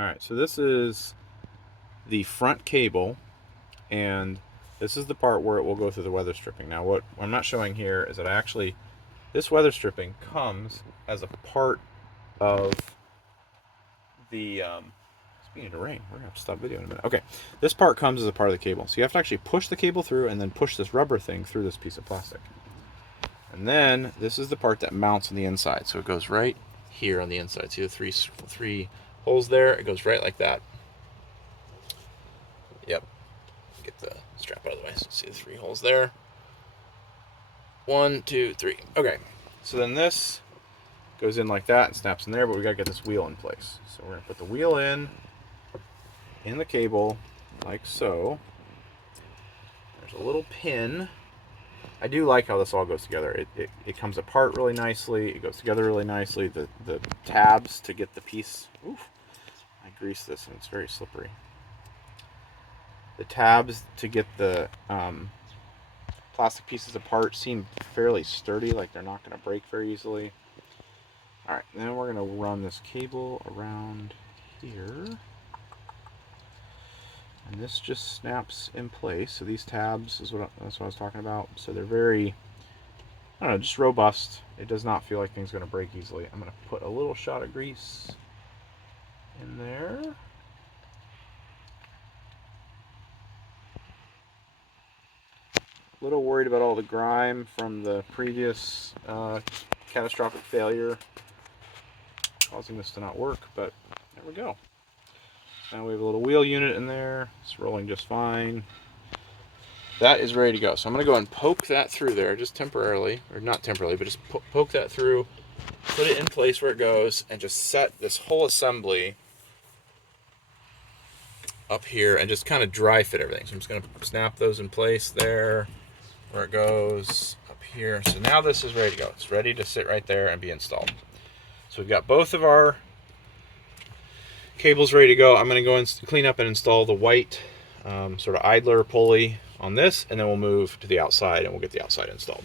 Alright, so this is the front cable, and this is the part where it will go through the weather stripping. Now what I'm not showing here is that this weather stripping comes as a part of the, it's beginning to rain. We're going to have to stop video in a minute. Okay, this part comes as a part of the cable. So you have to actually push the cable through and then push this rubber thing through this piece of plastic. And then this is the part that mounts on the inside. So it goes right here on the inside. See the three holes there? It goes right like that. Yep. Get the strap out of the way. So see the 3 holes there. 1, 2, 3. Okay. So then this goes in like that and snaps in there, but we gotta get this wheel in place. So we're gonna put the wheel in the cable, like so. There's a little pin. I do like how this all goes together. It comes apart really nicely. It goes together really nicely. The tabs to get the piece. Oof, I greased this and it's very slippery. The tabs to get the plastic pieces apart seem fairly sturdy, like they're not going to break very easily. Alright, then we're going to run this cable around here. And this just snaps in place. So these tabs that's what I was talking about. So they're very, I don't know, just robust. It does not feel like things are going to break easily. I'm going to put a little shot of grease in there. A little worried about all the grime from the previous catastrophic failure causing this to not work, but there we go. Now we have a little wheel unit in there. It's rolling just fine. That is ready to go. So I'm going to go and poke that through there just temporarily, or not temporarily, but just poke that through, put it in place where it goes, and just set this whole assembly up here and just kind of dry fit everything. So I'm just going to snap those in place there, where it goes, up here. So now this is ready to go. It's ready to sit right there and be installed. So we've got both of our cables ready to go. I'm going to go and clean up and install the white sort of idler pulley on this, and then we'll move to the outside and we'll get the outside installed.